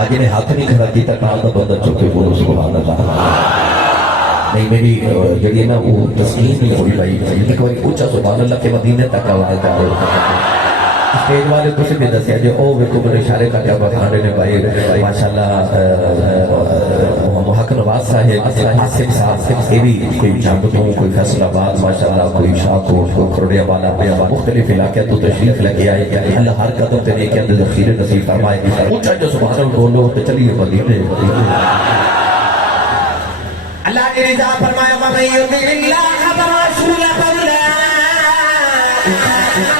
آگے نے ہاتھ نہیں کھڑا کیتا کال دا بندہ چکے بولو سبحان اللہ. نہیں میری جڑی ہے نا وہ تسلیم نہیں ہوئی بھائی. ایک بار اونچا سبحان اللہ کے مدینے تک آواز آ رہے اسٹیج والے کچھ بھی دسیا جو او ویکو میرے اشارے کا کیا بخانے نے بھائی ماشاءاللہ محق نواز صاحب آصف صاحب یہ بھی کوئی جامتوں کوئی فیصل آباد ماشاءاللہ کوئی شاہکوٹ کوئی کھرڑیا والا مختلف علاقے تو تشریف لگے آئے. اللہ ہر قدم تے نیک اندر ذخیرے نصیب فرمائے. اونچا جو سبحان اللہ بولو تو چلیے مدینے. اللہ کی رضا فرمایا وَمَن يُطِعِ اللَّهَ وَرَسُولَهُ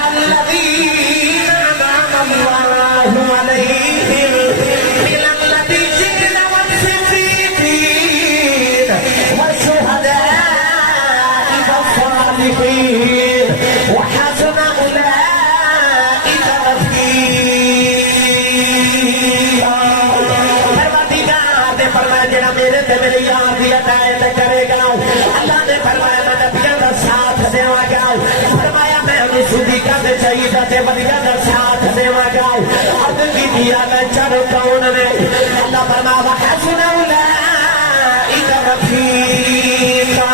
الَّذِينَ أَنْعَمَ اللَّهُ عَلَيْهِمْ مِنَ النَّبِيِّينَ وَالصِّدِّيقِينَ وَالشُّهَدَاءِ وَالصَّالِحِينَ وَحَسُنَ أُولَئِكَ رَفِيقًا. پروردگار نے فرمایا جڑا میرے تے میرے یار دی ہدایت کرے گا اللہ نے فرمایا میں نبیوں دا ساتھ دیواں گا. فرمایا میں صدیقہ تے شہیداں تے ولیاں دا ساتھ دیواں گا. عرض کی دیا میں چاروں کون نے اللہ فرمایا وحسن اولئک رفیقا.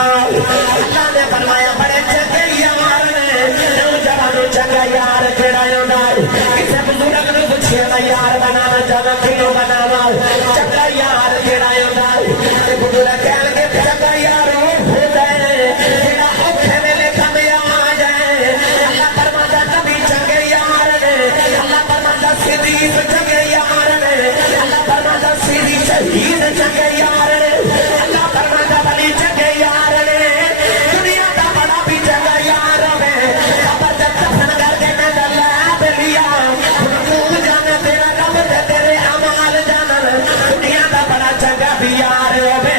اللہ نے فرمایا بڑے چنگے یار نے نوجوانوں چنگا یار کیڑا ہوندا ہے. کسے بزرگ نوں پوچھیا نا یار بنانا چاہنا کیوں بناوا چنگا یار کیڑا ہوندا ہے. تے بزرگ کہن گے چنگا یار وہ ہوندا ہے جڑا اوکھے ویلے کم آ جائے. اللہ فرماتا نبی چنگے یار نے اللہ فرماتا صدیق چنگے یار نے اللہ فرماتا صدیق شہید چنگے یار نے اللہ فرماتا ولی چنگے یار نے. دنیا دا بڑا بھی چنگا یار ہے خبر جب دفن کر کے نظر لے لیا تو جانا تیرا رب تے تیرے اعمال جانا. دنیا دا بڑا چنگا بھی یار ہوے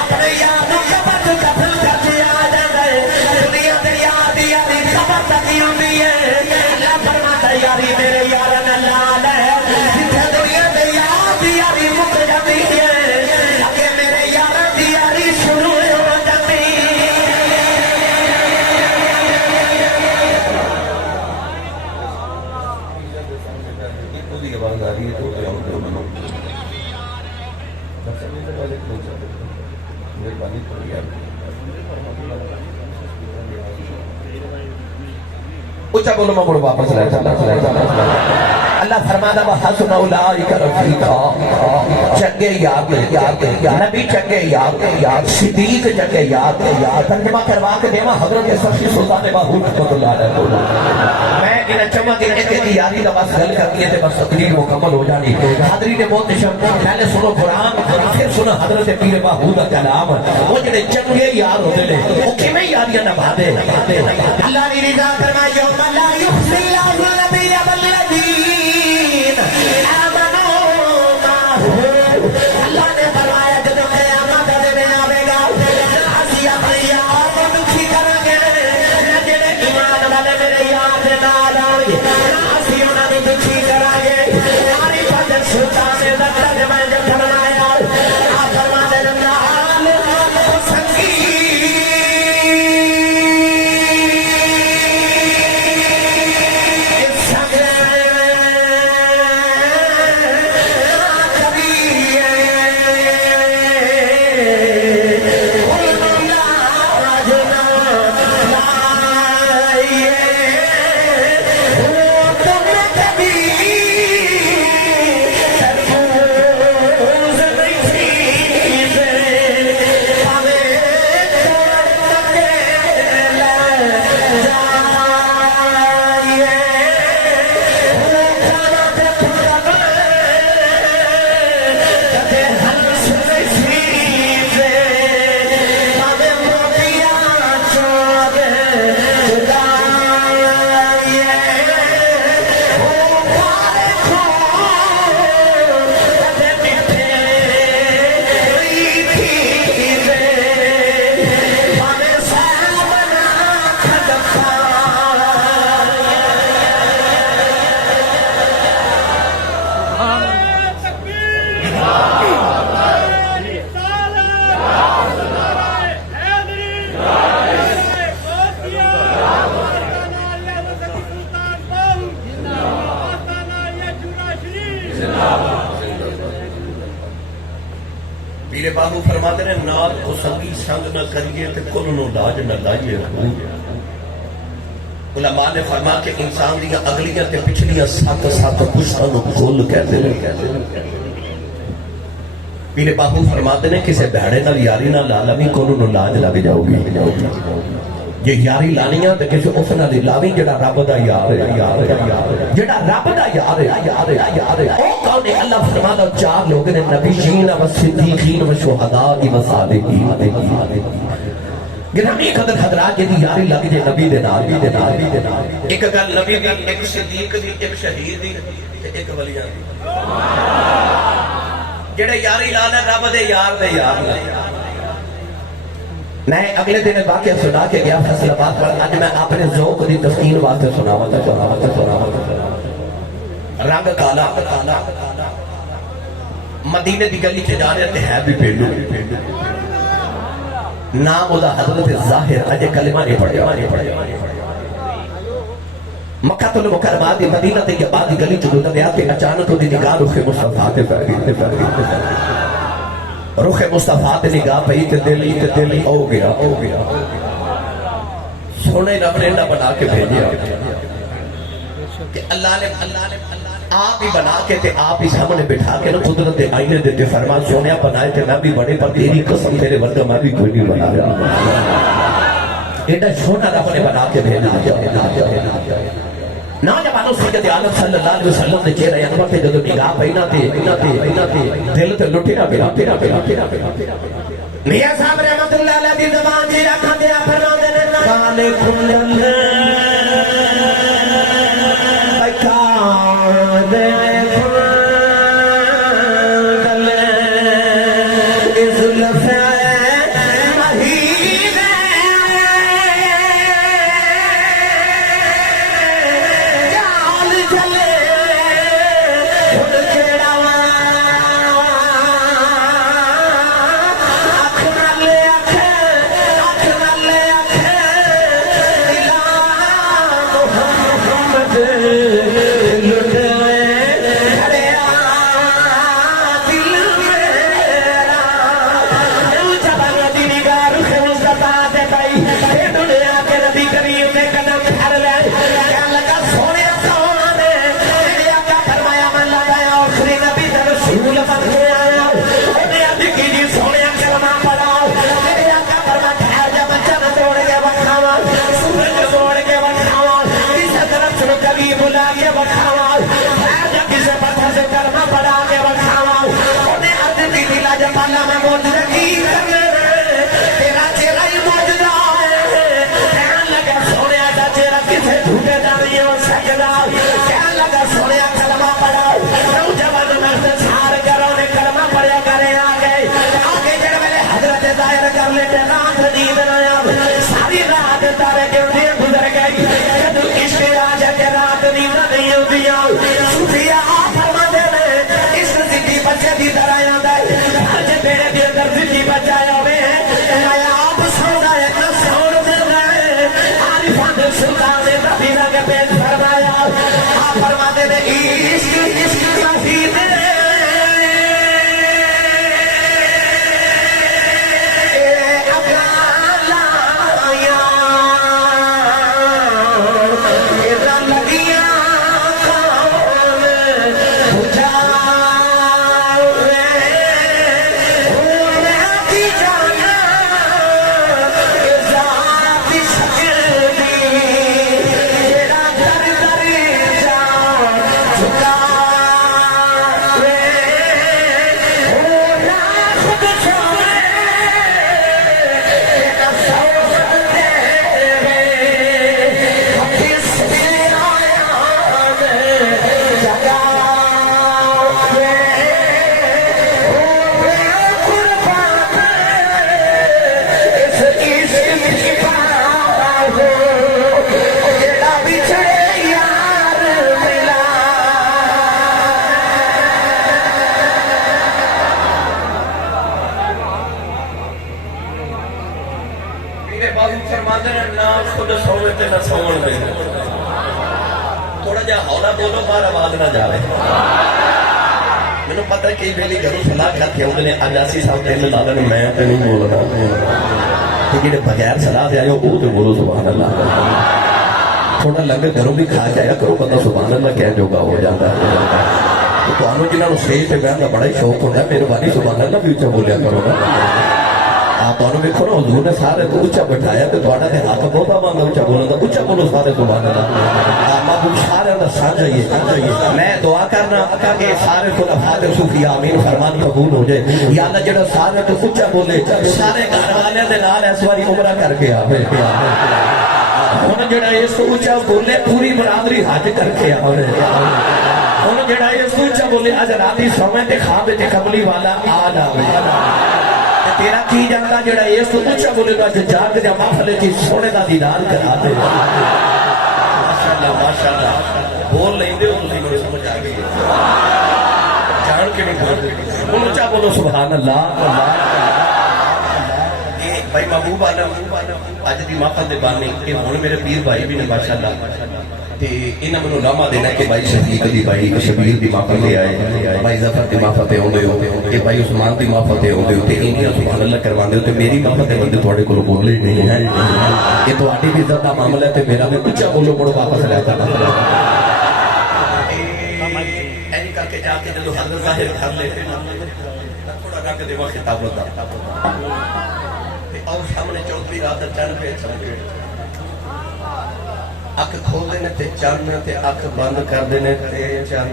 اپنے یار نوں خبر تو دفن کر کے آ جانا ہے. دنیا تے یار دی یاری خبر تک ہوندی ہے. اللہ فرماتا یاری میرے یار نال ہے جتھے دنیا تے یار دی یاری مک جاتی ہے اگے میرے یار دی یاری شروع ہو جاتی. کی آواز آ رہی ہے تو مہربانی کریے. اونچا بولو میں بولو واپس لے چلا. اللہ فرماتا وحسن اولئک رفیقا. چنگے یار نبی چنگے یار صدیق چنگے یار. ترجمہ کروا کے دیواں حضرت سخی سلطان باہوت رحمۃ اللہ علیہ. میں ان چمہ دن کے یاری دا بس گل کر کے بس تقریر مکمل ہو جانی. حاضرین محتشم پہلے سنو قرآن پھر سنو حضرت پیر باہوت کا کلام. وہ جڑے چنگے یار ہوتے ہیں وہ کیویں یاریاں نبھا دے. اللہ کی رضا فرمائے یوم لا یخزی اللہ النبی والذین آمنوا معہ. اللہ نے فرمایا جب قیامت دن آئے گا اسی اپنے یار کو دکھی کریں گے. جڑے ایمان والے میرے یار دے نال آن گے اسی انہاں نوں دکھی کریں گے. یاری پر سلطان دا ترجمہ جو فرمایا آ فرماتے نال سنگی میرے باہو فرماتے ہیں نال کو سنگی سنگ نہ کریے تے کل نو لاج نہ لائیے. علماء نے فرما کہ انسان دیا اگلیاں تے پچھلیاں سات سات پشتاں نو کل کہتے ہیں. میرے باہو فرماتے ہیں کسے بہڑے نال یاری نہ لا لوی کل نو لاج لگ جاؤ گی. یہ یاری لانیاں تے کسے اس نال لاوی جڑا رب دا یار ہے, جڑا رب دا یار ہے. او کون ہے؟ اللہ فرماتا چار لوگ نے نبیین و صدیقین و شہداء و صالحین. گرامی قدر حضرات جی یاری لگ جائے نبی دے نال. ایک گل نبی دی, ایک صدیق دی, ایک شہید دی, ایک ولیاں دی. جڑے یاری لانا رب دے یار. میں اگلے دن واقعہ سنا کے گیا فیصل آباد پر. اج میں اپنے ذوق دی تسکین واسطے سناواں. رنگ کالا مدینے دی گلی چ جا رہے تے ہے بھی پینڈو. نام دا حضرت ظاہر اجے کلمہ نہیں پڑھیا. مکہ المکرمہ دی مدینہ تے آباد دی گلی چ گزریا تے اچانک دی نگاہ رخ مصطفیٰ تے پہ گئی. رخ مصطفیٰ تے نگاہ پئی تے دل ہو گیا. سونے رب نے بنا کے بھیجیا کہ اللہ نے آپ ہی بنا کے تے آپ ہی سامنے بٹھا کے نا قدرت آئینے دیتے فرما سونے بنائے تے میں بھی بڑے پر تیری قسم تیرے ورگا میں بھی کوئی نہیں بنایا. ایڈا سونا رب نے بنا کے بھیجا. نوجوانوں سید عالم صلی اللہ علیہ وسلم نے چہرے انور تے جدوں نگاہ پئی نا تے دل تے لٹیا پیا. میاں صاحب رحمت اللہ علیہ دی زبان جی رکھا تے فرماندے نے کالے کھلن تھوڑا جا ہولا بولو باہر آواز نہ جا رہے. ਮੈਨੂੰ ਪਤਾ ਕਈ ਵੇਲੇ ਜਦੋਂ ਸਲਾਹ ਕਰਕੇ ਆਉਂਦੇ ਨੇ ਅੱਜ ਅਸੀਂ ਸਭ ਤਿੰਨ ਲਾ ਲੈਣੇ ਮੈਂ ਤੇ ਨਹੀਂ ਬੋਲਦਾ ਤੇ ਜਿਹੜੇ ਬਗੈਰ ਸਲਾਹ ਦੇ ਆਏ ਉਹ ਤੇ ਬੋਲੋ ਸੁਭਾਨ ਅੱਲਾਹ ਥੋੜਾ ਲੰਗਰ ਘਰੋਂ ਵੀ ਖਾ ਕੇ ਆਇਆ ਕਰੋ ਬੰਦਾ ਸੁਭਾਨ ਅੱਲਾਹ ਕਹਿ ਜੋਗਾ ਹੋ ਜਾਂਦਾ ਤੁਹਾਨੂੰ ਜਿਨ੍ਹਾਂ ਨੂੰ ਸਟੇਜ ਤੇ ਬਹਿਣ ਦਾ ਬੜਾ ਹੀ ਸ਼ੌਕ ਹੁੰਦਾ ਮਿਹਰਬਾਨੀ ਸੁਭਾਨ ਅੱਲਾਹ ਵੀ ਉੱਚਾ ਬੋਲਿਆ ਕਰੋ ਨਾ ਤੁਹਾਨੂੰ ਵੇਖੋ ਨਾ ਹਜ਼ੂਰ ਨੇ ਸਾਰੇ ਤੋਂ ਉੱਚਾ ਬਿਠਾਇਆ ਤੇ ਤੁਹਾਡਾ ਤੇ ਹੱਥ ਬਹੁਤਾ ਮੰਗਾ ਉੱਚਾ ਬੋਲਣ ਦਾ ਉੱਚਾ ਬੋਲੋ ਸਾਰੇ ਸੁਭਾਨ ਅੱਲਾਹ ਮਾਬੂਦ ਸਾਰਿਆਂ ਦਾ ਸਾਂਝਾ ਹੀ ਹੈ ਮੈਂ ਦੁਆ ਕਰਨਾ ਕਿ ਸਾਰੇ ਖੁਲਾਫਾ ਤੇ ਸੂਫੀਆ ਆਮੀਨ ਫਰਮਾਨ ਕਬੂਲ ਹੋ ਜਾਏ یا اللہ ਜਿਹੜਾ ਸਾਰੇ ਤੋਂ ਉੱਚਾ ਬੋਲੇ ਸਾਰੇ ਘਰ ਵਾਲਿਆਂ ਦੇ ਨਾਲ ਇਸ ਵਾਰੀ ਉਮਰਾ ਕਰਕੇ ਆਵੇ ਹੁਣ ਜਿਹੜਾ ਇਸ ਤੋਂ ਉੱਚਾ ਬੋਲੇ ਪੂਰੀ ਬਰਾਦਰੀ ਹੱਜ ਕਰਕੇ ਆਵੇ ਹੁਣ ਜਿਹੜਾ ਇਸ ਤੋਂ ਉੱਚਾ ਬੋਲੇ ਅੱਜ ਰਾਤੀ ਸੌਵੇਂ ਤੇ ਖਾਬ ਤੇ ਕਮਲੀ ਵਾਲਾ ਆ ਜਾਵੇ تیرا کی جانتا جڑا اس تو اونچا بولے گا جو جاگ دیا محفل کی سونے دا دیدار کرا دے ماشاءاللہ بول لیں دے ہو تسی میرے سمجھ آ گئی جان کے نہیں بول اونچا بولو سبحان اللہ بھائی محبوب عالم اج دی محفل دے بانی کہ ہن میرے پیر بھائی بھی نے ماشاءاللہ تے انہاں منوں لاما دینا کہ بھائی شفیق دی بھائی شبیر دی محفل لے آئے بھائی ظفر دی محفل تے اوندے ہو کہ بھائی عثمان دی محفل تے اوندے ہو تے انہاں سبحان اللہ کرواندے ہو تے میری محفل تے بندے تھوڑے کول بولے ہی نہیں ہے یہ تہاڈی بھی عزت دا معاملہ ہے تے میرا بھی اونچا بولو مڑ واپس لے کرنا اینی کر کے جا کے جدوں حضرت ظاہر کر لے تھوڑا رکھ دے وا خطاب دا تے اور سامنے چوتھی رات چن پہ چمکے اکھ کھول دینے تے چان تے اکھ بند کر دینے تے چان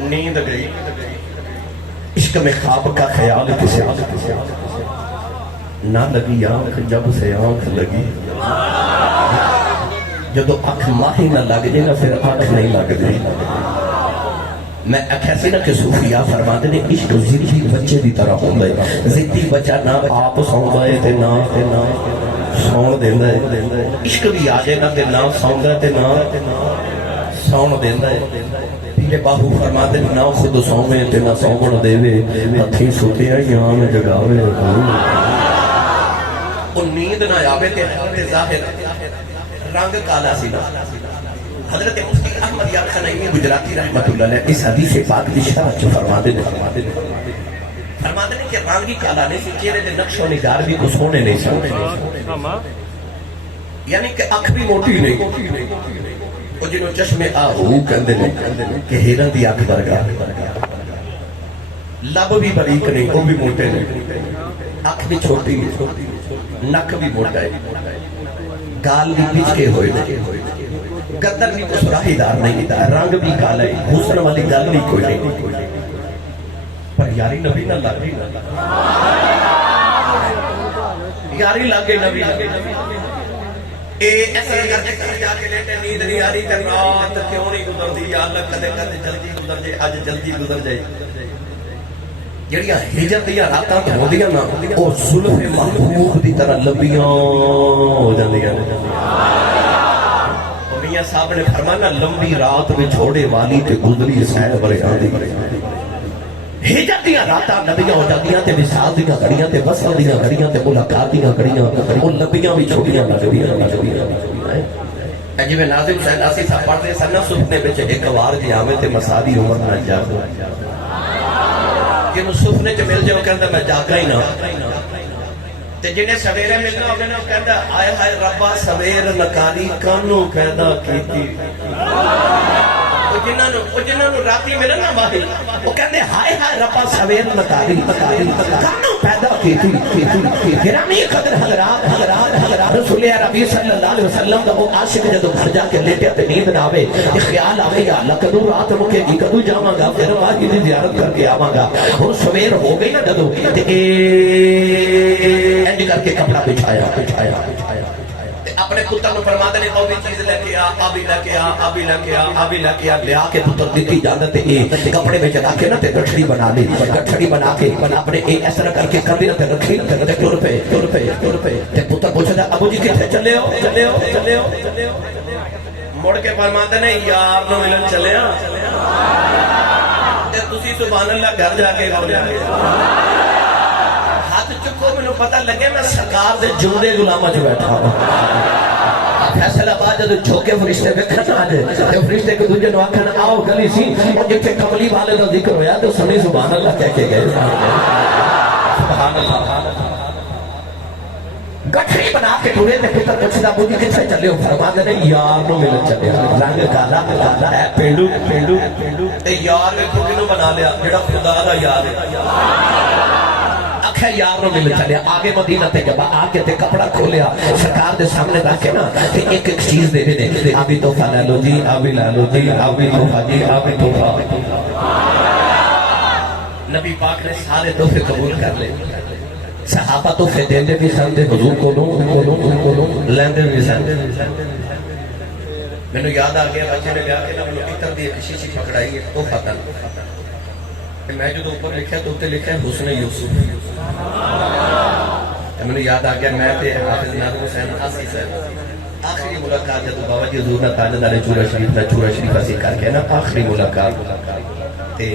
نیند گئی عشق میں خواب کا خیال کسے نہ لگی آنکھ جب سے آنکھ لگی جدو اکھ ماہی نہ لگ جائے نا پھر آنکھ نہیں لگ گئی میں ایسے نہ کہ صوفیاء فرماتے نے عشق زدی بچے دی طرح ہوں گئے زدی بچہ نہ آپ سون گئے تے نہ سون دیندہ ہے عشق بھی آ جائے نا تے نہ سون گئے تے نہ سون دیندہ ہے پیلے باہو فرماتے نہ خود سونے تے نہ سون دے وے ہتھی سوتے ہیں یہاں میں جگاوے ان نیند نہ آوے تے حضرت ظاہر رنگ کالا سی نا حضرت مفتی احمد یار خنائی گجراتی رحمت اللہ علیہ اس حدیث پاک کی شرح جو فرماتے ہیں کہ رنگ ہی کالا نہیں سی چہرے دے نقش و نگار بھی کو سونے نہیں سونے یعنی کہ اکھ بھی موٹی نہیں وہ جنہوں چشم آہو کندے نہیں کہ ہیرن دی اکھ برگا لب بھی بریک نہیں وہ بھی موٹے نہیں اکھ بھی چھوٹی نہیں نک بھی موٹا ہے گال بھی پچھے ہوئے نہیں گردن بھی کو سراہی دار نہیں تھا رنگ بھی کالا ہے حسن والی گل نہیں کوئی نہیں پر یاری نبی نہ لگی یاری لگے نبی ایسا کرتے کر جا کے لیتے نیند نہیں آ رہی تے رات کیوں نہیں گزر دی یا اللہ کدے کدے جلدی گزر جائے اج جلدی گزر جائے جڑیاں ہجرت دیاں راتاں ہوندیاں نا او زلف محبوب دی طرح لمبیاں ہو جاندیاں میاں صاحب نے فرمانا لمبی رات میں چھوڑے والی تے گزری سین بریان دی ہجرت دیاں راتاں نبیاں ہو جاندیاں تے وصال دیاں گھڑیاں تے وصل دیاں گھڑیاں تے ملاقات دیاں گھڑیاں او لمبیاں بھی چھوٹیاں لگدیاں جی میں ناظم حسین آسی صاحب پڑھتے سن سپنے وچ ایک وار جی آویں تے مساری عمر نہ جاگو جنوں سپنے چ مل جاؤ کہندا میں جاگا ہی نہ تے جنہیں سویرے ملنا ہوگا نا کہندا آئے ہائے ربا سویر نکاری کانوں پیدا کیتی جنہاں نو راتی ملے نا واہی وہ کہندے ہائے ہائے ربا سویر نکاری کانوں پیدا کیتی گرامی قدر حضرات رسول عربی صلی اللہ علیہ وسلم دا وہ عاشق جدو گھر جا کے لیٹیا تے نیند نہ آوے تے خیال آوے یا اللہ کدو رات مکے گی کدو جاواں گا پھر واہی دی زیارت کر کے آواں گا ہن سویر ہو گئی نا جدو تے اینج کر کے کپڑا بچھایا اپنے پتر نو فرماتے نے او بھی چیز لے کے آ بھی لے کے آ لیا کے پتر دیتی جاندے تے اے کپڑے وچ رکھ کے نا تے گٹھڑی بنا لی گٹھڑی بنا کے اپنے اے اس طرح کر کے کندے تے رکھی تے ٹر پے تے پتر پوچھدا ابو جی کتے چلے ہو مڑ کے فرماتے نے یار نو ملن چلے ہاں تے تسی سبحان اللہ گھر جا کے ہو جائے ہاتھ چکو مینوں پتہ لگے میں سرکار دے جوڑے غلاماں چ بیٹھا ہوں فیصلہ آباد جب چھوکے فرشتے ویکھن آ جائے تے فرشتے کو دوجے نو آکھن آؤ گلی سی اور جتھے کملی والے دا ذکر ہویا تو سمجھ سبحان اللہ کہہ کے گئے سبحان اللہ گٹھری بنا کے ٹورے تے پتر پوچھدا بوجی کتھے چلے ہو فرما دے یار نو ملن چلے رنگ کالا کالا ہے پینڈو پینڈو تے یار ویکھو کینوں بنا لیا جڑا خدا دا یار ہے آخر یار نو مل چلے آگے مدینہ تے جب آگے تے کپڑا کھولیا سرکار دے سامنے رکھے نا تے ایک ایک چیز دے دے آبی تحفہ لے لو جی آبی لے لو جی آبی تحفہ جی آبی تحفہ نبی پاک نے سارے تحفے قبول کر لے صحابہ تحفے دیندے بھی سن تے حضور کو لیندے بھی سن مینوں یاد آ گیا بچے نے گیا کہ نا مینوں پیتر دی ایک شیشی پکڑائی ہے تحفہ تن میں جو اوپر لکھا تو اتنے لکھا ہے حسن یوسف مجھے یاد آ گیا میں تے حافظ ناظم حسین آسی صاحب آخری ملاقات جب بابا جی حضور نہ تاجدار چورا شریف اسی کر کے نا آخری ملاقات تے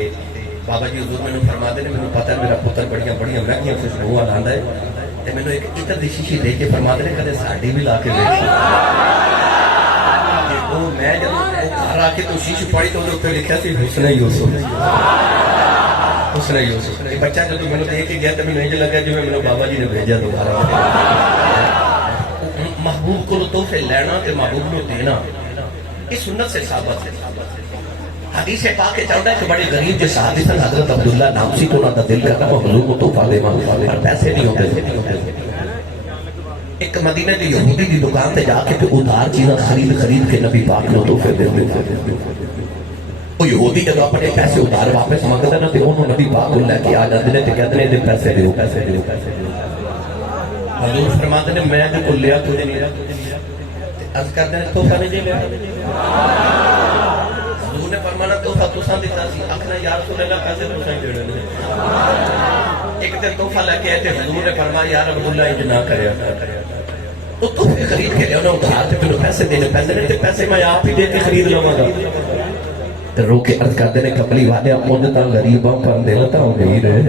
بابا جی حضور میں فرما دے میں پتہ میرا پتر بڑیاں بڑیاں مہنگیاں خوشبوواں لاندا ہے تے مینوں ایک عطر دی شیشی دے کے فرما دے کدے ساڈی بھی لا کے ویکھ وہ میں جب گھر آ کے تو شیشی پڑھی تو اوپر لکھا سی حسن یوسف حسن یوسف بچہ جو میں نے دیکھ کے گیا تو میں نہیں لگا جو میں بابا جی نے بھیجا دوبارہ محبوب کو تحفے لینا تے محبوب کو دینا اس سنت سے ثابت ہے حدیث پاک کے چاہتا ہے کہ بڑے غریب جو صحابی تھے حضرت عبداللہ نام سی تو نہ دل کرنا محبوب کو تحفہ دے پر پیسے نہیں ہوتے ایک مدینہ دی یہودی دی دکان تے جا کے ادھار چیزاں خرید کے نبی پاک کو تحفے دے وہ یہودی جب اپنے پیسے ادھار واپس مانگتا نا تو انہوں نبی پاک کو لے کے آ جاتے ہیں تو کہتے ہیں پیسے دیو پیسے دیو حضور فرماتے ہیں میں نے کو لیا تجھے نہیں عرض کرتے ہیں تحفہ نہیں دے لیا حضور نے فرمانا تحفہ تساں دیتا سی اکھنا یا رسول اللہ پیسے تساں ہی دینے ایک دن تحفہ لے کے آئے تھے حضور نے فرمایا یا عبداللہ انج نہ کرے تو تحفے خرید کے لیا انہیں ادھار تے پھر پیسے دینے پیسے میں آپ ہی دے کے خرید لوں گا رو کے عرض کرتے ہیں کملی والے مجھتا غریباں پر دیلتا ہوں گئی رہے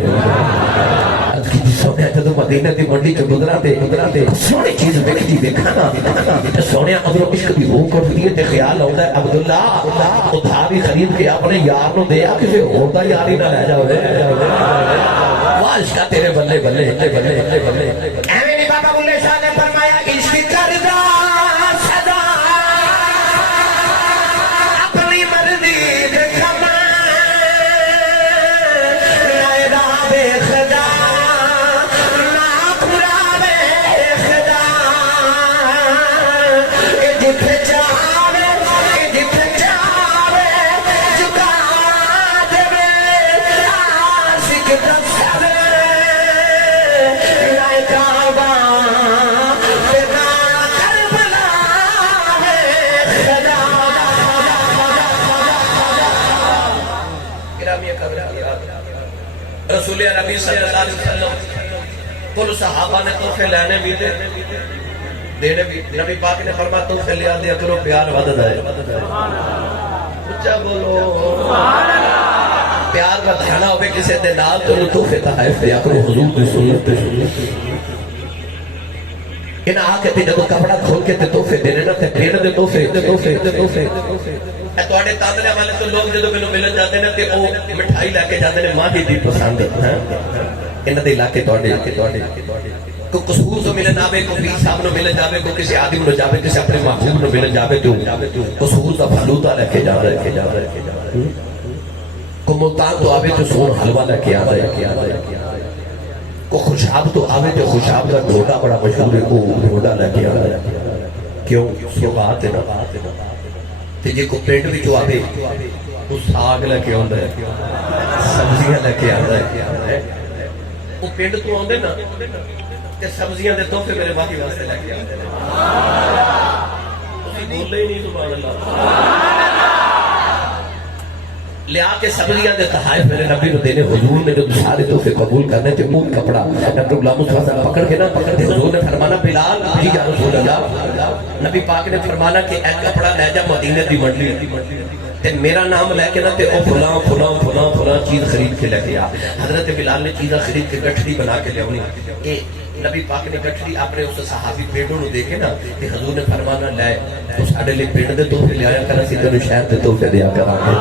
عرض کی جی سونے جدو مدینہ دی منڈی کے گزرا دے سونے چیز دیکھتی دیکھانا سونے ادھر عشق دی روح کر دیئے تے خیال ہوتا ہے عبداللہ ادھاری خرید کے اپنے یار نو دیا کسی اور دا یاری نہ رہ جاؤ واہ عشقہ تیرے بلے بلے بلے بلے ایمینی بابا بلے شاہ نے فرمایا عشق کردہ رسول عربی صلی اللہ علیہ وسلم کل صحابہ نے تحفے لینے بھی دے دینے بھی نبی پاک نے فرمایا تحفے لیا دیا کرو پیار ودد ہے اچھا بولو پیار کا دھیانہ ہوئے کسی دے نال تو تحفے تحائف دیا کرو حضور دی سنت ان آکے تے جدو کپڑا کھول کے تے تحفے دینے نا تے پھر دے تحفے تواڈے تاندلے والے تو لوگ جدو مینوں ملن جاتے ہیں تے او مٹھائی لے کے جاتے ہیں ماہی دی پسند ان دے علاقے تواڈے کو قصور تو ملن آوے کو پیر صاحب نو ملن جاوے کو کسی آدم نو جاوے کسی اپنے محبوب نو ملن جاوے تو قصور دا فلودا لے کے جا کو ملتان تو آوے تو سون حلوہ لے کے آ کو خوشاب تو آوے تو خوشاب کا ڈھوڈا بڑا مشہور ہے کو ڈھوڈا لے کے آ کیوں سوغات ہے نا تے جے کو پیٹ بھی جو آوے وہ ساگ لے کے آندا ہے سبزیاں لے کے آندا ہے وہ پیٹ تو آندے نا تے سبزیاں دے تحفے میرے باقی واسطے لے کے آندے نے تسی بولے ہی نہیں سبحان اللہ لیا کے سبزیاں دے تحائف میرے نبی نو دینے حضور نے جو سارے تحفے قبول کرنے تے اون کپڑا ڈاکٹر غلام مصطفیٰ صاحب پکڑ کے نا حضور نے فرمانا بلال جی یا رسول اللہ نبی پاک نے فرمانا کہ اے کپڑا لے جا مدینے دی منڈی تے میرا نام لے کے نا تے او فلاں فلاں فلاں فلاں چیز خرید کے لے کے آ حضرت بلال نے چیزاں خرید کے گٹھڑی بنا کے لے آنی نبی پاک نے گٹھڑی اپنے اس صحابی پیڑوں نو دیکھے نا کہ حضور نے فرمانا لے تو ساڈے لئی پیڑ دے تحفے لے آیا کر اسی تینوں شہر دے تحفے دیا کراں گے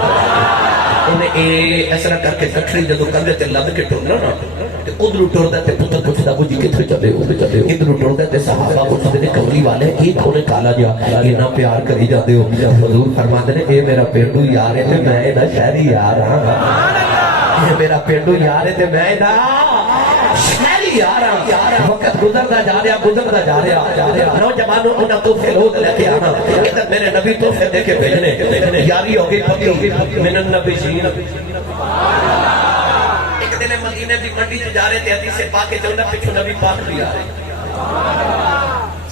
انہیں اس طرح کر کے گٹھڑی جدوں کندھے تے لد کے ٹرنا نا تے ادھر ٹردا تے پتر پوچھدا کو جی کتھے چلے ہو ادھر ٹردا تے صحابہ پوچھدے نے کملی والے کی تھوڑے کالا جا اتنا پیار کری جاندے ہو حضور فرماندے نے اے میرا پیڑو یار ہے تے میں دا شہری یار ہاں یہ میرا پیڑو یار ہے تے میں دا شہری یار ہاں وقت گزردا جا رہا نوجوانوں انہاں تحفے لوگ لے کے آنا ادھر میرے نبی تحفے دے کے بھیجنے یاری ہو گئی پکی من النبی جین ایک دن مدینے دی منڈی چ جا رہے تھے حدیث پاک کے چوندا پیچھے نبی پاک بھی آ رہے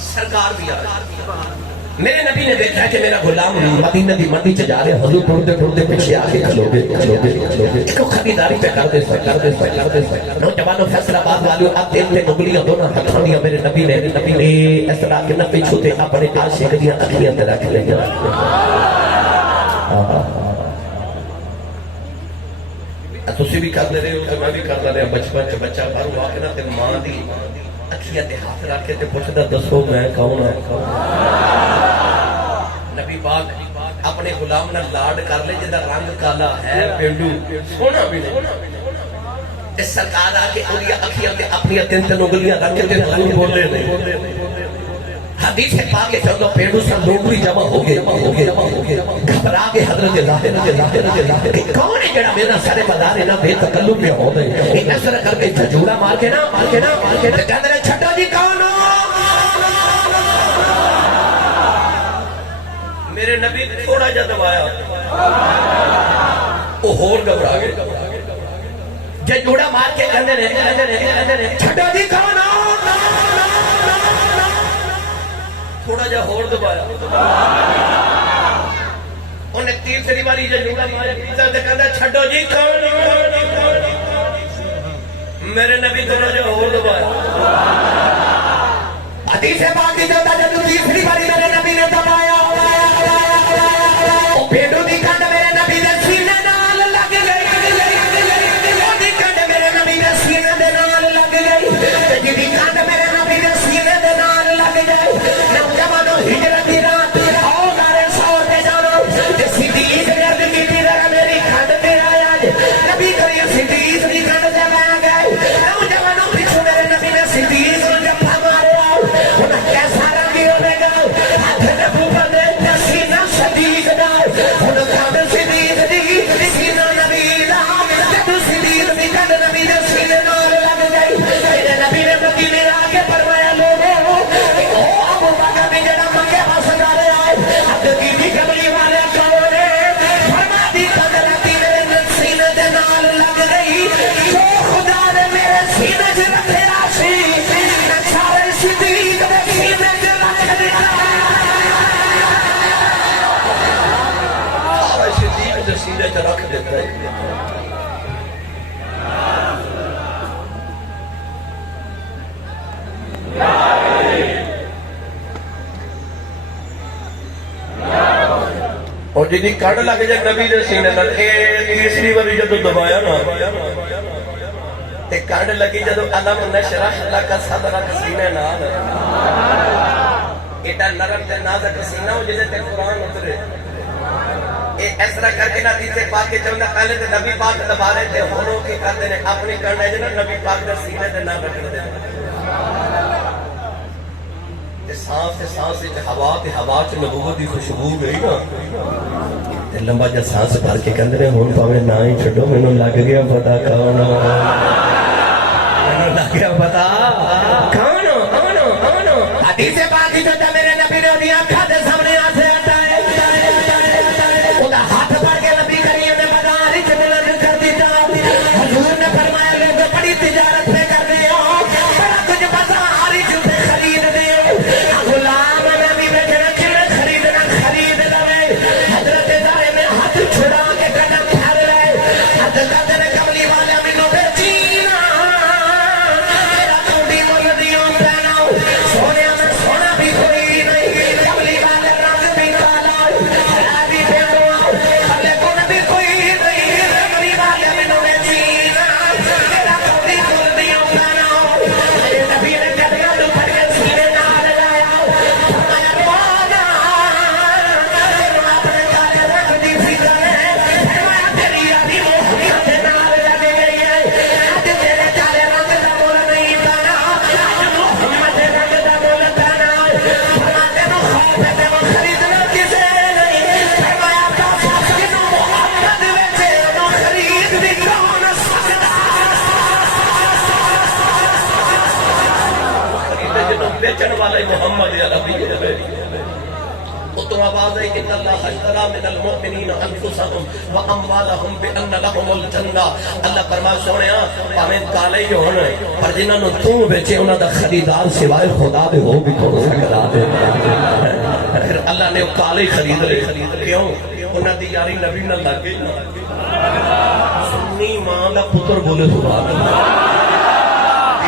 سرکار بھی آ رہے میرے نبی نے دیکھا کہ میرا غلام مدینہ دی منڈی چ جا رہے حضور ٹرتے پیچھے آ کے کھلو گے ایک خریداری پہ کر دے نوجوانوں فیصل آباد والوں اب تین تے انگلیاں دونوں ہاتھوں دیا میرے نبی نے اس طرح کے نہ پیچھو تے اپنے عاشق دیاں اکھیاں تے رکھ لیں تسی بھی کر رہے ہو میں بھی کر رہا بچپن چ بچہ باہر آ کے نا تے ماں دی اکھیاں تے ہاتھ رکھ کے تے پوچھدا دسو میں کون ہاں نبی پاک اپنے غلام نال لاڈ کر لے جدا رنگ کالا ہے پینڈو سونا بھی نہیں تے سرکار آ کے انہاں اکھیاں تے اپنی تین تین انگلیاں رکھ کے تے حضور بولے نہیں حدیث پاک کے چلو پیڑوں سے لوگ بھی جمع ہو گئے گھبرا کے حضرت ظاہر کہ کون ہے جڑا میرا سارے بازار ہے نا بے تکلف میں ہو گئے ایک ایسا کر کے جھجوڑا مار کے نا تے کہندے نے چھٹو جی کون ہو میرے نبی تھوڑا جا دبایا وہ ہور گھبرا گئے جھجوڑا مار کے کہندے نے چھٹو جی کون ہو تھوڑا جا ہور دبایا انہیں تیسری باری جھجوڑا مارے پیچھے تے کہندا چھڈو جی کون میرے نبی تھوڑا جا ہور دبایا حدیث پاک دی جو جدوں تیسری باری میرے نبی نے دبایا او پیڑوں دی کنڈ میرے نبی دے سینے نال لگ گئی او دی کنڈ میرے نبی دے سینے دے نال لگ گئی تے جدی کنڈ میرے نبی دے سینے دے نال لگ گئی نوجوانوں ہجرت دی رات آؤ گارے سور تے جانو تے صدیق نے عرض کیتی ذرا میری کنڈ تے آیا نبی کریم صدیق دی کنڈ تے لے گئے نوجوانوں پیچھے میرے نبی نے صدیق نوں جپا ماریا انہاں کیسا رنگ ہوے گا ہاتھ تے بوبا دے سینہ صدیق دا ہن کنڈ صدیق دی سینہ نبی دا تے صدیق دی کنڈ نبی دے سینے نال لگ گئی میرے نبی نے مدینے آ کے فرمایا لوگو او ابو بکر بھی جڑا منگے ہسدا رہا ہے حد کی بھی کملی والے کون ہے فرما دی کنڈ نبی میرے سینے دے نال لگ گئی جو خدا نے میرے سینے چ رکھیا سی میں سارے صدیق دے سینے چ رکھ دتا سارے صدیق دے سینے چ رکھ دیتا اور جی کڑ لگ جائے نبی دے سینے نال اے تیسری باری جدو دبایا نا تے کڑ لگی جدو علم نشرح لک صدرک سینے نال ایڈا نرم تے نازک سینہ ہو جدے تے قرآن اترے اے اس طرح کر کے حدیث پاک کے چوندا پہلے تے نبی پاک دبا رہے تے ہونوں کی کردے نے اپنی کڑ ہے جنا نبی پاک دے سینے تے نہ رکھ دے سانس ہوا تے ہوا چ نبوت دی خوشبو گئی نا تے لمبا جا سانس بھر کے کہندے نے ہن پاویں نہ ہی چھڈو مینوں لگ گیا پتہ کون مینوں لگ گیا پتہ کون حدیث پاک دی جو میرے نبی نے اودی اکھاں دے سامنے آسے ہٹائے اودا ہاتھ پکڑ کے نبی کریم نے بازار وچ ملن کر دتا حضور نے فرمایا لوگ بڑی تجارت پہ کر رہے ہو بڑا کچھ بازار وچ خرید دے غلام نبی میں جڑا خریدنا خرید لے حضرت ظاہر نے ہاتھ چھڑا کے قدم پھیر لے حضرت نے کملی والے مینوں بیچینا میرا کوڑی مول دیوں بناؤ سونے میں سونا بھی کوئی نہیں کملی والے بیچن والے محمد عربی ہے تو آواز ہے کہ اللہ اشترا من المؤمنین انفسهم واموالهم بان لهم الجنہ. اللہ فرمائے سونیا پاویں کالے ہی ہون پر جنہاں نو تو بیچے انہاں دا خریدار سوائے خدا دے ہو بھی کون سکدا ہے. پھر اللہ نے کالے خرید لے. کیوں؟ انہاں دی یاری نبی نال لگ گئی نا. سنی ماں دا پتر بولے سبحان اللہ.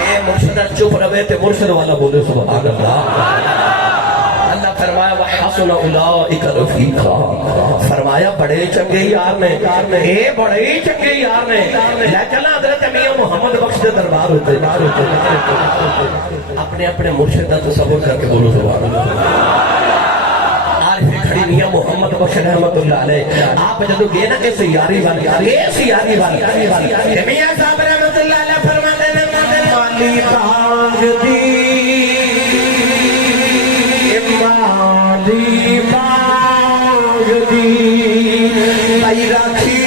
اے مرشد چپ رہے تے مرشد والا بولے سبحان اللہ. اللہ فرمایا وحسن اولئک رفیقا. فرمایا بڑے چنگے یار نے اے بڑے چنگے یار نے. لے چلا حضرت میاں محمد بخش دے دربار ہوتے اپنے اپنے مرشد کا تصور کر کے بولو سبحان اللہ. عارف کھڑی میاں محمد بخش رحمت اللہ علیہ آپ جدو گئے نا اس یاری والی میاں صاحب رحمت اللہ علیہ فرماتے ہیں مالی باغ دی مالی باغ دی بھائی راکھی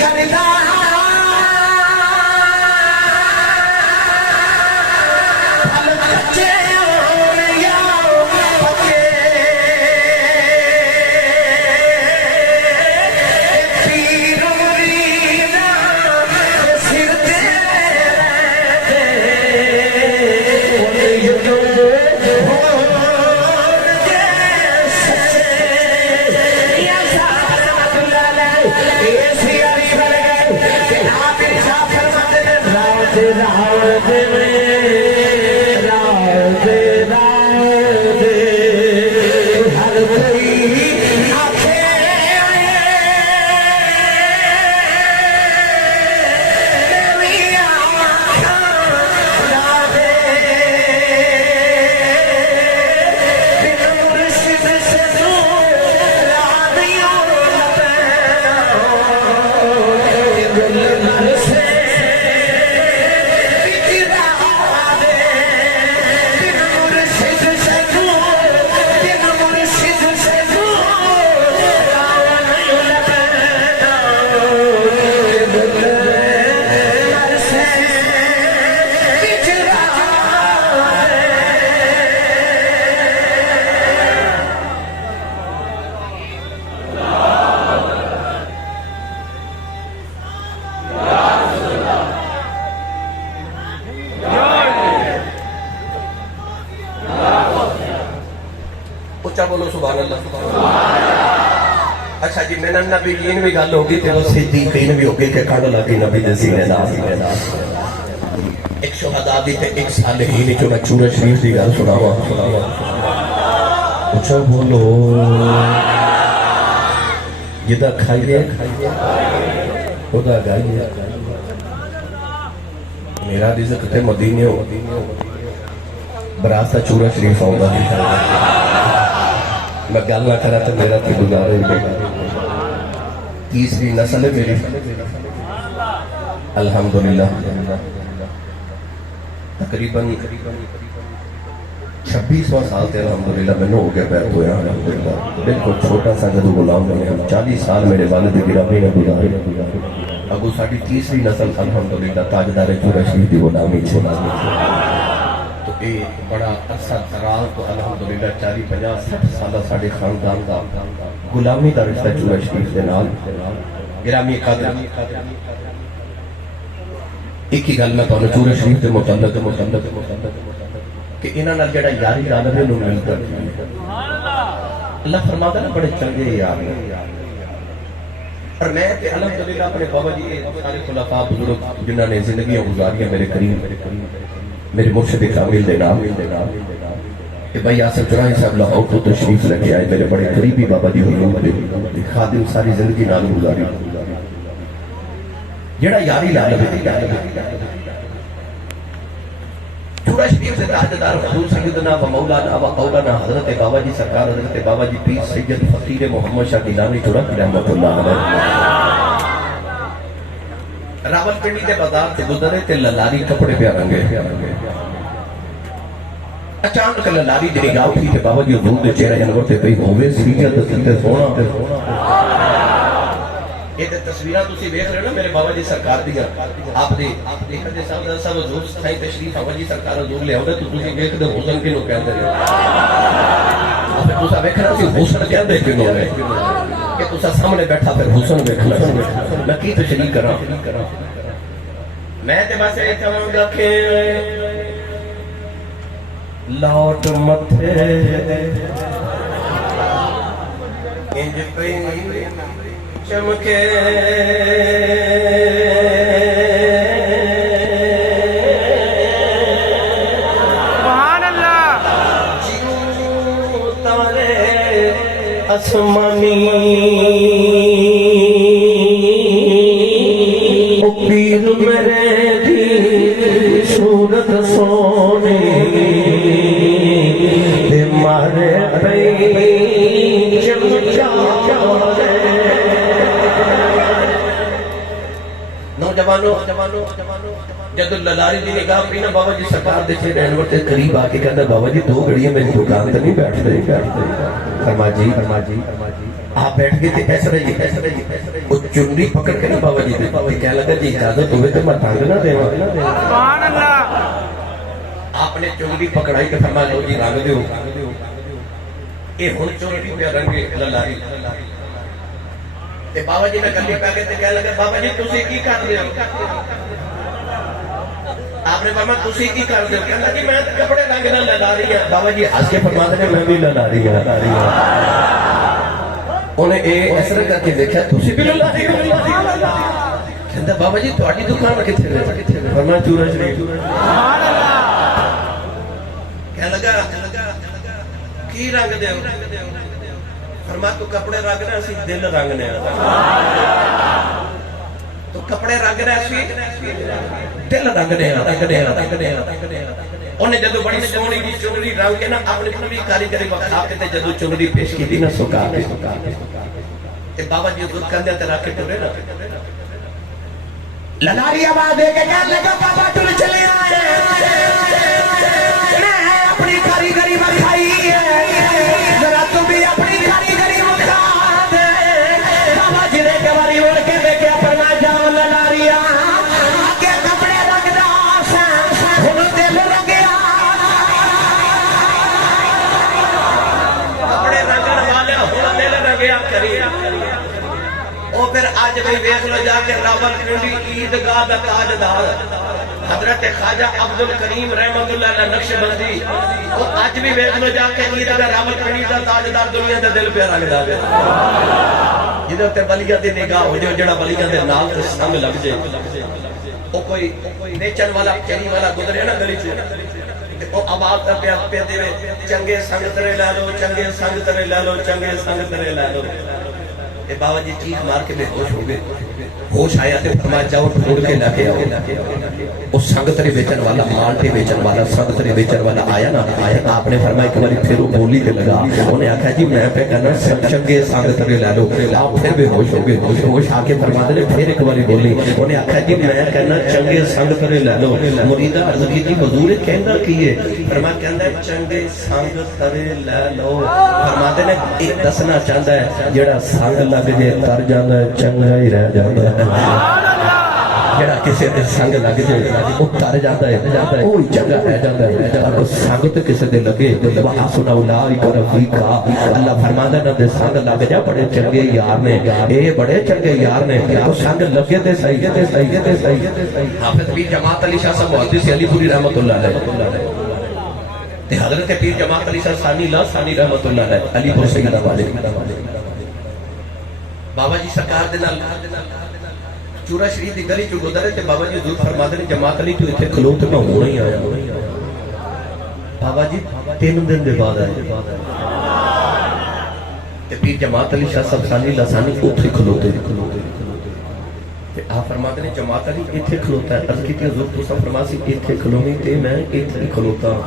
کردا پھل کچے ہون یا پکے پیر مریدا سر تے رہتے وہ یوں بولو سبحان اللہ. اچھا جی میں نبیین بھی گل ہوگی تے وہ صدیقین بھی ہوگی کہ کھڑ لگی نبی دے سینے نال. ایک شہداء دی تے ایک صالحین جو میں چورہ شریف دی گل سناواں. اچھا بولو جدا کھائیے خدا گائیے میرا رزق تے مدینے ہو براسا چورہ شریف آؤں گا. میں گل نہ کرا تو میرا تو گزارے تیسری نسل ہے میری الحمدللہ. تقریباً 26واں سال تے الحمدللہ میں نے ہو گیا بیعت ہویا. الحمدللہ بالکل چھوٹا سا جدو غلام بنے 40 سال میرے والد گرامی نے گزارے. ابو ساڈی تیسری نسل الحمدللہ تاجدار چورہ شریف دی غلامی چھوڑا. تو یہ بڑا عرصہ دراز تو الحمدللہ 40-50-60 سالہ ساڑھے خاندان دا غلامی دا رشتہ چورہ شریف دے نال. گرامی قادر ایک ہی گل میں تو چورہ شریف دے متعلق کہ انہاں نال جڑا یاری لال ہے انہوں ملتا اللہ فرماتا ہے نا بڑے چنگے یار نے. اور میں کہ الحمدللہ اپنے بابا جی سارے خلفاء بزرگ جنہاں نے زندگیاں گزاریاں میرے قریب میرے مرشد کامل دے نام کہ بھائی آصف چرائی صاحب لاہور تو تشریف لگے آئے میرے بڑے قریبی بابا جی حضور دے خادم ساری زندگی نال گزاری جڑا یاری لال چورہ شریف سے تاجدار حضور سیدنا و مولانا و قولانا حضرت بابا جی سرکار حضرت بابا جی پیر سید فقیر محمد شاہ گیلانی چورہ کی رحمت اللہ علیہ راول پنڈی دے بازار سے گزرے تے للاری کپڑے پہ رنگے. اچانک للاری دی نگاہ اٹھی تے بابا جی حضور دے چہرے انور تے پئی ہوے سیدھا تے سونا یہ تے تصویراں تسی ویکھ رہے ہو نا میرے بابا جی سرکار دیاں آپ دی دے صاحب حضور سائیں تشریف بابا جی سرکار حضور لے آؤ تو تسی ویکھ دے حسن کینوں کہندے نے آپ تسا ویکھنا سی حسن کہندے کینوں ہے کہ تسا سامنے بیٹھا پھر حسن ویکھنا میں کی تشریح کراں میں تے بس اے کہاں گا کہ لوٹ متھے انج پئی چمکے سبحان اللہ تارے آسمانی او پیر میرے دی صورت سونے تے مارے پئی چمچا نوجوانوں جدو للاری دی نگاہ پئی نا بابا جی سرکار دے چہرے انور تے قریب آ کے کہندا بابا جی دو گھڑیاں میری دکان تے نہیں بیٹھدے فرما جی آپ بیٹھ گئے تھے ایسا رہی وہ چنری پکڑ کے نا بابا جی دے کہنے لگا جی اجازت ہوئے تو میں ٹانگ نہ دے سبحان اللہ آپ نے چنری پکڑائی کہ فرما لو جی رنگ دیو اے ہن چنری پہ رنگے للاری تے بابا جی نے گلی پہ کے کہنے لگا بابا جی تسی کی کر دے آپ نے فرمایا تسی کی کر دے کہنا جی میں کپڑے رنگ نہ للا رہی ہوں بابا جی ہنس کے فرماتے ہیں میں بھی للا رہی ہوں انہیں اس طرح کر کے دیکھا تسی بھی للا رہی ہو کہندا بابا جی تہاڈی دکان کتھے ہے فرمایا چورا شریف سبحان اللہ کہنے لگا کی رنگ دے فرمایا تو کپڑے رنگنا اسی دل رنگنے تو کپڑے رنگنا اسی دل رنگنے انہیں جدو بڑی سونی دی چنری رنگ کے نا اپنی پوری کاریگری وکھا کے تے جدو چنری پیش کی دی نا سکا کے بابا جی حضور کندھے تے رکھ کے ٹرے نا للاری آواز دے کے کہنے لگا بابا ٹر چلے آئے میں اپنی کاریگری وکھائی ہے ذرا تو بھی اپنی کاریگری وکھا دے بابا جی نے کہ باری اڑ کے دیکھا پر میں جاؤں للاریا آگے کپڑے رکھ دا ہن دل رنگیا کپڑے رنگن والے ہن دل رنگیا کری او پھر آج بھی ویکھ لو جا کے راول پنڈی عیدگاہ دا تاجدار حضرت خواجہ عبد الکریم رحمت اللہ علیہ نقشبندی او آج بھی ویکھ لو جا کے عیدگاہ راول پنڈی دا تاجدار دنیا دے دل پہ رنگدا ہے جدوں تے بلیاں دی نگاہ ہو جو جڑا بلیاں دے نال تے سنگ لگ جائے او کوئی بیچن والا چنی والا گزرے نا گلی چ او آواز دا پہ دے چنگے سنگ ترے لے لو چنگے سنگ ترے لے لو چنگے سنگ ترے لے لو اے بابا جی چیخ مار کے بے ہوش ہو گئے ہوش آیا تے فرمایا جاؤ ڈھونڈ کے لا کے آؤ اس سنگ ترے بیچن والا مالٹے بیچن والا سنگ ترے بیچن والا آیا نا آیا آپ نے فرمایا ایک باری پھر وہ بولی تے لگا انہیں آکھا جی میں پہ کہنا چنگے سنگ ترے لے لو آپ پھر بے ہوش ہو گئے ہوش آ کے فرماتے نے پھر ایک باری بولی انہیں آکھا جی میں کہنا چنگے سنگ ترے لے لو مریدہ عرض کی جی حضور کہندا کی ہے فرمایا کہندا چنگے سنگ ترے لے لو فرماتے نے ایک دسنا چاہتا ہے جڑا سنگ لگ جے تر جاندا ہے چنگا ہی رہ جاندا ہے جڑا کسی دے سنگ لگ جائے وہ تر جاتا ہے وہی چنگا رہ جاتا ہے اور سنگ تے کسی دے لگے وحسن اولئک رفیقا اللہ فرماندا ہے نہ دے سنگ لگ جا بڑے چنگے یار نے اے بڑے چنگے یار نے وہ سنگ لگے تے صحیح تے صحیح تے صحیح حافظ پیر جماعت علی شاہ صاحب محدث علی پوری رحمت اللہ علیہ تے حضرت پیر جماعت علی شاہ ثانی رحمت اللہ علیہ علی پور سیدہ والے بابا جی سرکار دے نال چورا شریف دی گلی چ گزرے تے بابا جی حضور فرماتے نے جماعت علی تو ایتھے کھلو تے میں ہونا ہی آیا بابا جی 3 دن دے بعد آئے تے پیر جماعت علی شاہ صاحب ثانی لسانی اوتھے کھلوتے تے آپ فرماتے نے جماعت علی ایتھے کھلوتا ہے عرض کیتی حضور تو فرماسی ایتھے کھلونی تے میں ایتھے کھلوتا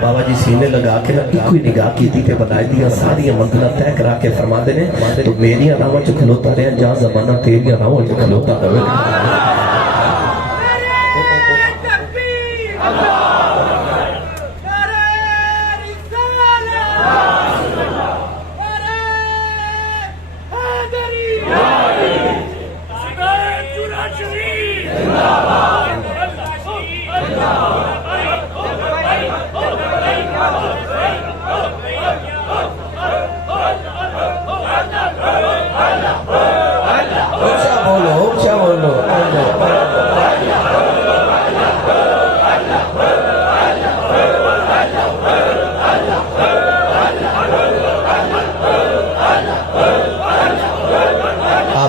بابا جی سینے لگا کے کوئی نگاہ کی تھی کہ بتائی دیا ساری منزلہ طے کرا کے فرما دینے تو میری راہوں چ کھلوتا رہا جا زمانہ تیری راہوں چ کھلوتا رہے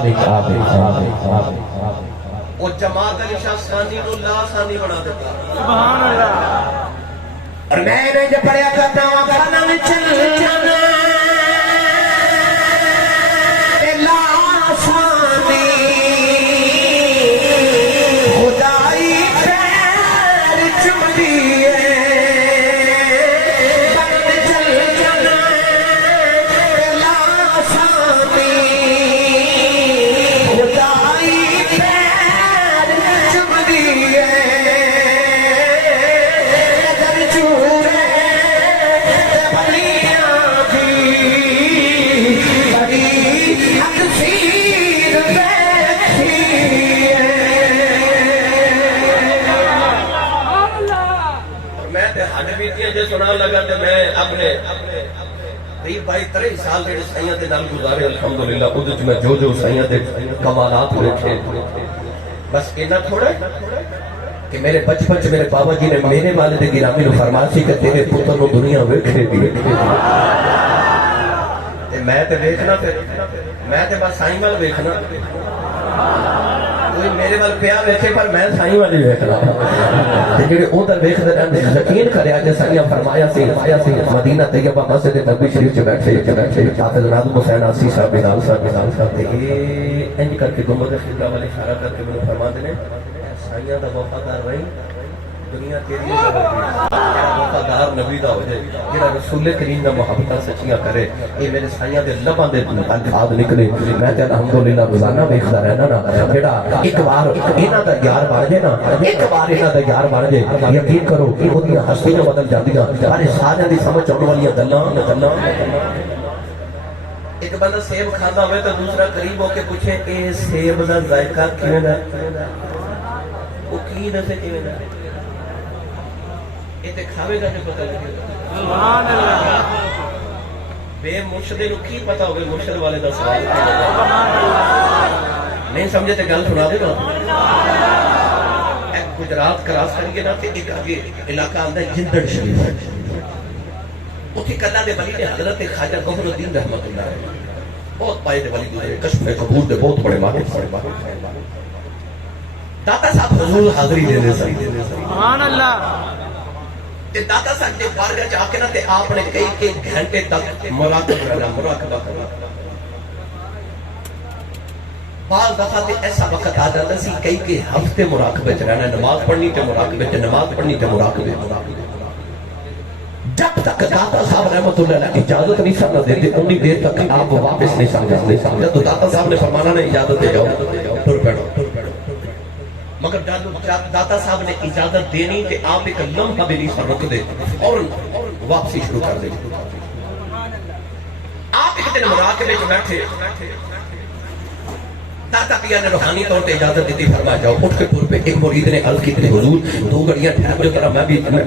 آمین آمین آمین آمین وہ جماعت علی شاہ ثانی کو لا ثانی بنا دیتا سبحان اللہ اور میں نے جو پڑھیا کرتا ہوں خانہ میں چل جانا لا ثانی خدائی پیر چمڑی سنا لگا کہ میں اپنے 22-23 سال کے سائیاں دے نال گزارے الحمدللہ خود میں جو سائیاں دے کمالات دیکھے بس اتنا تھوڑا کہ میرے بچپن سے میرے بابا جی نے میرے والد گرامی نے فرمایا سی کہ تیرے پتر نو دنیا ویکھے دی تے میں تے ویکھنا پھر میں تے بس سائیں وال ویکھنا کوئی میرے وال پیا ویکھے پر میں سائیں والی ویکھنا تے جڑے ادھر ویکھدے رہندے یقین کریا کہ سائیں فرمایا سی مدینہ طیبہ مسجد نبوی شریف چ بیٹھے حافظ ناظم حسین آسی صاحب بلال صاحب تے انج کر کے گنبد خضرا والے اشارہ کر کے مجھے فرماتے ہیں سائیاں دا وفادار رہی دنیا تیری وفادار نبی دا ہو جائے جڑا رسول کریم دا محبتاں سچیاں کرے یہ میرے سائیاں دے لباں دے الفاظ نکلے میں تے الحمدللہ روزانہ ویکھدا رہنا نا جڑا ایک بار انہاں دا یار بن جائے نا ایک بار انہاں دا یار بن جائے یقین کرو کہ اودیاں ہستیاں بدل جاندیاں سارے ساجاں دی سمجھ آਉਣ والیاں گلاں ایک بندہ سیب کھاتا ہوئے تو دوسرا قریب ہو کے پوچھے اے سیب دا ذائقہ کیویں دا وہ کی دسے کیویں دا یہ تے کھاوے گا جو پتہ لگے گا سبحان اللہ بے مرشد نو کی پتہ ہوگا مرشد والے دا سوال نہیں سمجھے تے گل سنا دے نا ایک گجرات کراس کریے نا تے ایک آگے علاقہ آندا ہے جندڑ شریف اتھی کلہ دے ولی نے حضرت خواجہ غفر الدین رحمت اللہ بہت پائے دے ولی گزرے کشف قبول دے بہت بڑے ماہر داتا صاحب حضور حاضری دے دے سبحان اللہ داتا صاحب نے بارگاہ جا کے نا تے آپ نے کئی گھنٹے تک مراقبہ کرنا بعض دفعہ تے ایسا وقت آ جاتا سی کئی ہفتے مراقبے چ رہنا نماز پڑھنی تے مراقبے چ نماز پڑھنی تے مراقبے جب تک داتا صاحب رحمت اللہ علیہ اجازت نہیں سمجھ دیتے اتنی دیر تک آپ واپس نہیں سمجھتے تو داتا صاحب نے فرمانا نہیں اجازت دے جاؤ ٹر بیٹھو مگر داتا صاحب نے اجازت دینی کہ آپ ایک لمحہ بھی نہیں رک دے اور واپسی شروع کر دے آپ ایک دن مراقبے میں بیٹھے داتا پیا نے روحانی طور پہ اجازت دیتی فرمایا جاؤ اٹھ کے پور پہ ایک مرید نے عرض کی تھی حضور 2 گھڑیاں ٹھہر جو طرح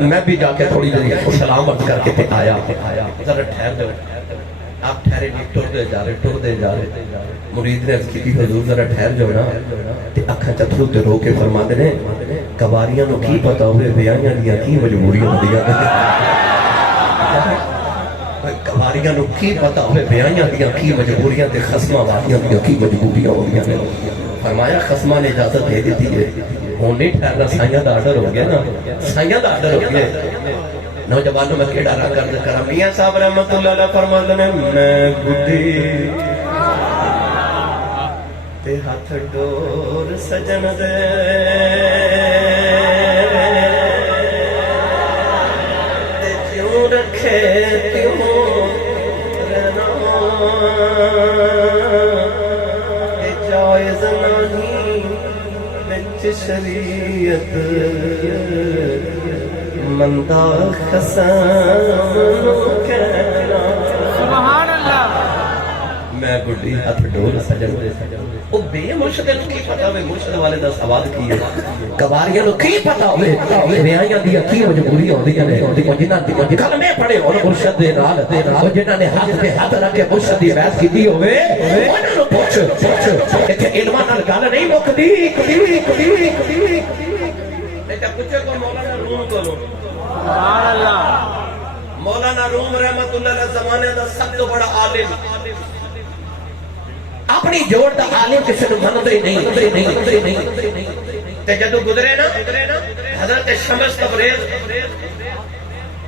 میں بھی جا کے تھوڑی دیر سلام عرض کر کے آیا ذرا ٹھہر جاؤ آپ ٹھہرے نہیں ٹر دے جا رہے مرید نے عرض کی تھی حضور ذرا ٹھہر جاؤ نا تے اکھاں چترو تے رو کے فرماندے نے کواریاں نو کی پتہ ہوئے بیاہیاں دیاں کی مجبوریاں ہوندیاں کواریاں نو کی پتہ ہوئے بیاہیاں دیاں کی مجبوریاں تے خصماں والیاں دیاں کی مجبوریاں ہوندیاں فرمایا خصماں نے اجازت دے دیتی ہے ہن نہیں ٹھہرنا سائیاں دا آرڈر ہو گیا نا سائیاں دا آرڈر ہو گیا نوجوانوں میں کیڑا راہ کر میاں صاحب رحمت اللہ علیہ فرماندے نے میں گڈی تے ہاتھ ڈور سجن دے تے کیوں رکھے کیوں رہنا تے جائز نہیں وچ شریعت مندہ خسام کہنا سبحان اللہ میں گڈی ہاتھ ڈور سجن دے وہ بے مرشد نو کی پتہ ہوئے مرشد والے دا سوال کی ہے کواریاں نو کی پتہ ہوئے بیاہیاں دی کی مجبوری ہوندیاں نے جنہاں دی کلمے پڑھے اور مرشد دے نال جنہاں نے ہاتھ تے ہاتھ رکھ کے مرشد دی بحث کیتی ہوئے انہاں نو پوچھ ایتھے علماں نال گل نہیں مکدی ایتھے پوچھے کو مولانا روم کو سبحان اللہ مولانا روم رحمت اللہ علیہ زمانے دا سب تو بڑا عالم اپنی جوڑ دا عالم کسی نے منتے نہیں تے جدو گزرے نا حضرت شمس تبریز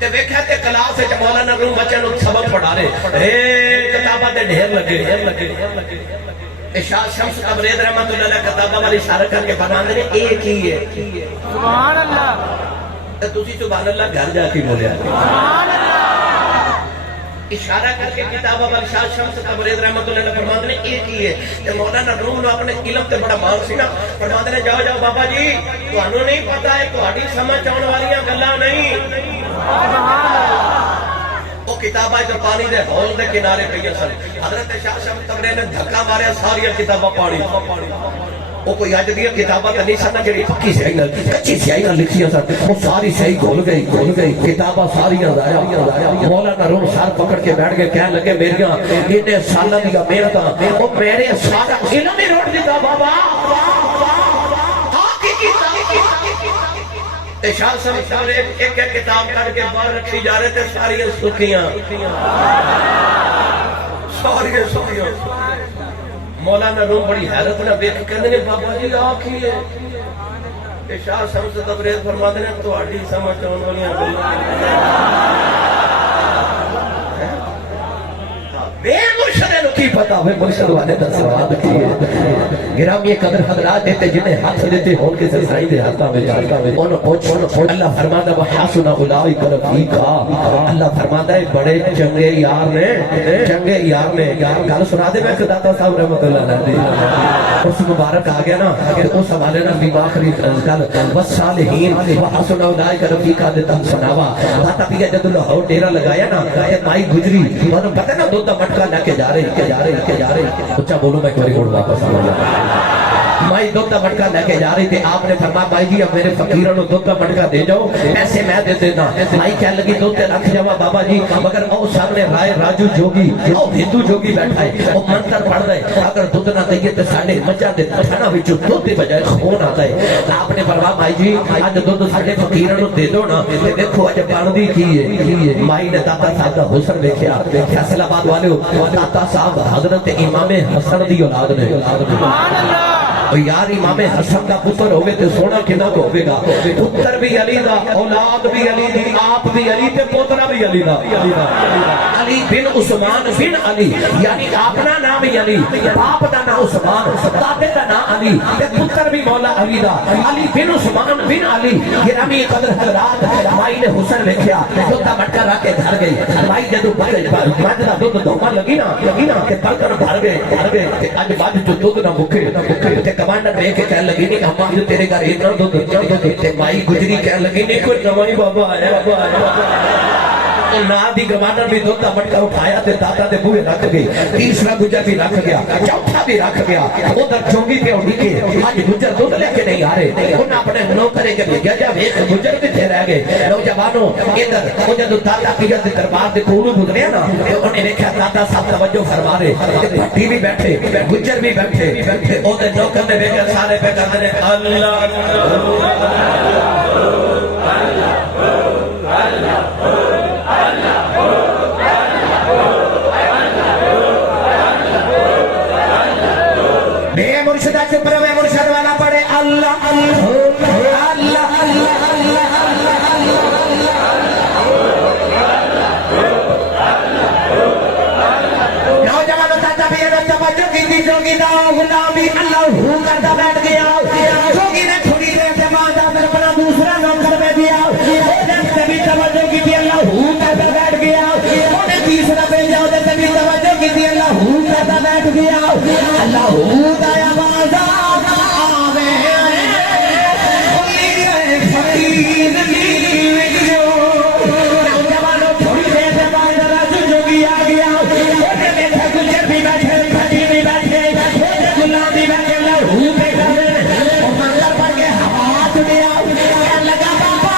تے ویکھا تے کلاس وچ مولانا روم بچوں نوں سبق پڑھا رہے کتاباں دے ڈھیر لگے شاہ شمس تبریز رحمۃ اللہ علیہ کتاباں والی اشارہ کر کے فرماندے نے ایک ہی ہے سبحان اللہ تے تسی سبحان اللہ گھر جا کے بولیا سبحان اللہ اشارہ کر کے کتابہ والی شاہ شمس تبریز رحمۃ اللہ علیہ فرماتے ہیں ایک ہی ہے کہ مولانا روم نے اپنے علم تے بڑا مان سی نا فرماتے ہیں جاؤ بابا جی تانوں نہیں پتا ہے تہاڈی سمجھ آਉਣ والیاں گلاں نہیں وہ کتاباں تے پانی دے ہول دے کنارے پئیاں سن حضرت شاہ شمس تبریز نے دھکا ماریا ساری کتاباں پانی وہ کوئی اج دی کتاباں تے نہیں سن جڑی پکی سیاہی نال کچی سیاہی نال لکھیاں سن وہ ساری سیاہی گھل گئی کتاباں ساری ضائع مولانا روم سر پکڑ کے بیٹھ کے کہنے لگے میریاں اتنے سالاں دی محنتاں وہ میرے سارا علم ہی روٹ دیتا بابا شاہ صاحب سارے ایک کتاب کر کے باہر رکھی جا رہے تھے ساری سکیاں مولانا روم بڑی حیرت نہ دیکھ کہندے نے بابا جی آ کی ہے کہ شاہ شمس تبریز فرماتے ہیں تہاڈی سمجھ آਉਣ والیاں گلاں بے مرشد نو کی پتا ہوئے مرشد والے دا سواد کی ہے گرامی قدر حضرات دیتے جنہیں ہاتھ دیتے ہون کے سرسائی دے ہاتھا میں جاتا ہے انہوں پوچھ اللہ فرماتا ہے وَحَاسُنَ أُولَٰئِكَ رَفِيقًا اللہ فرماتا ہے بڑے چنگے یار نے گل سنا دے میں داتا صاحب رحمت اللہ علیہ اس مبارک آ گیا نا کہ اس حوالے نہ بھی آخری گل والصالحین وَحَاسُنَ أُولَٰئِكَ رَفِيقًا دیتا سناوا داتا بھی جب لاہور ڈیرہ لگایا نا مائی گجری انہوں پتہ نا دو مٹکا لے کے جا رہے اچھا بولو میں ایک باری اور واپس آؤں مائی دودھ کا مٹکا لے کے جا رہی تھی آپ نے فرمایا بھائی جی اب میرے فقیروں کو دودھ کا مٹکا دے جاؤ ایسے میں دے دینا مائی کہنے لگی دودھ رکھ جاوا بابا جی مگر او سامنے رائے راجو جوگی او ہندو جوگی بیٹھا ہے وہ منتر پڑھ رہے اگر دودھ نہ دئیے تو ساڑھے مچا دے تھانا وچوں دودھ دی بجائے خون آتا ہے آپ نے فرمایا بھائی جی آج دودھ ساڑھے فقیروں کو دے دو نا دیکھو اج باندھی کی ہے مائی نے داتا صاحب کا حسن دیکھا فیصل آباد والے داتا صاحب حضرت امام حسن دی اولاد نے سبحان اللہ یار امام حسن کا پتر ہوئے تو سونا کنا کو ہوئے گا پتر بھی علی دا اولاد بھی علی دی آپ بھی علی تے پوترا بھی علی دا علی بن عثمان بن علی یعنی اپنا نام بھی علی باپ دا نام عثمان دادے دا نام علی تے پتر بھی مولا علی دا علی بن عثمان بن علی گرامی قدر حضرات مائی نے حسن لکھیا دودھ کا مٹکا رکھ کے گھر گئی مائی جدو مجھ دا دودھ دوما لگی نا کہ برتن بھر گئے اج بعد جو دودھ نہ مکھے کمانڈر دیکھ کے کہنے لگی نہیں ہم جو تیرے گھر اتنا دو مائی گجری کہنے لگی نہیں کوئی نوائی بابا آیا نا دی کمانڈر بھی دو مٹکا اٹھایا تے داتا دے بوئے رکھ گئی تیسرا گجر بھی رکھ گیا چوتھا بھی رکھ گیا ادھر چونگی پہ اڑی کے آج گجر دودھ لے کے نہیں آ رہے انہیں اپنے نوکرے کے بھیجا جا ویک گجر بھی تھے رہ گئے نوجوانوں ادھر وہ جدو داتا پیر دے دربار دے کولو گزرے نا انہیں دیکھا داتا صاحب توجہ فرما رہے بھٹی بھی بیٹھے گجر بھی بیٹھے ادھر نوکر نے بیٹھے سارے پہ کہتے ہیں اللہ مرشدہ سے پر میں مرشد والا پڑھے اللہ اللہ اللہ نوجوانوں تاتا بھی توجہ کی تھی جوگی دا غلامی اللہ ہو کرتا بیٹھ گیا جوگی نے تھوڑی دیر سے ماندہ در اپنا دوسرا نوکر میں دیا جب سے بھی توجہ کی تھی اللہ ہو کرتا بیٹھ گیا انہیں تیسرا بھیجا ادھر سے بھی توجہ کی تھی اللہ ہو کرتا بیٹھ گیا اللہ ہو دایا بازا آوے فقیر لیو نوجوانوں تھوڑی دیر سے باندھا راجو جوگی آ گیا انہیں بیٹھا گجر بھی بیٹھے بھٹی بھی بیٹھے غلام بھی بیٹھے لہو پہ کرے اور منظر پر کے ہاتھ دیا لگا بابا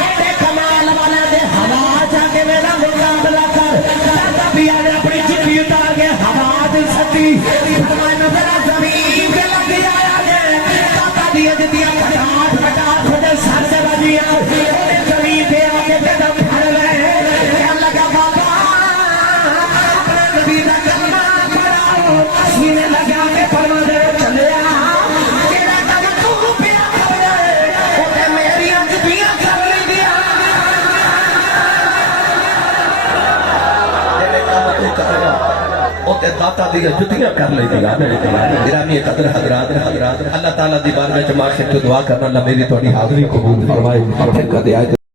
ایڈے کمال والا دے ہوا چاہ کے میرا مقابلہ کر داتا پیا نے اپنی چٹی اتار کے ہوا دل سکتی فرمائے نظر زمین پہ لگ آیا ہے داتا دیا دیا پٹاٹ خودے سر سے بجیا انہیں زمین پہ آگے قدم بھر رہے کیا لگا بابا اپنے نبی کا کلمہ پڑھاؤ سینے لگا کے فرما دے چلیا تیرا کم تو پیا کھڑے او تے میری جتیاں کر لی دیا تیرے کم تو کریا او تے داتا دی جتیاں کر لی دیا میرے گرامی قدر حضرات اللہ تعالیٰ دی بارگاہ وچ ماخر تو دعا کرنا اللہ میری تہاڈی حاضری قبول فرمائے پھر کدے آئے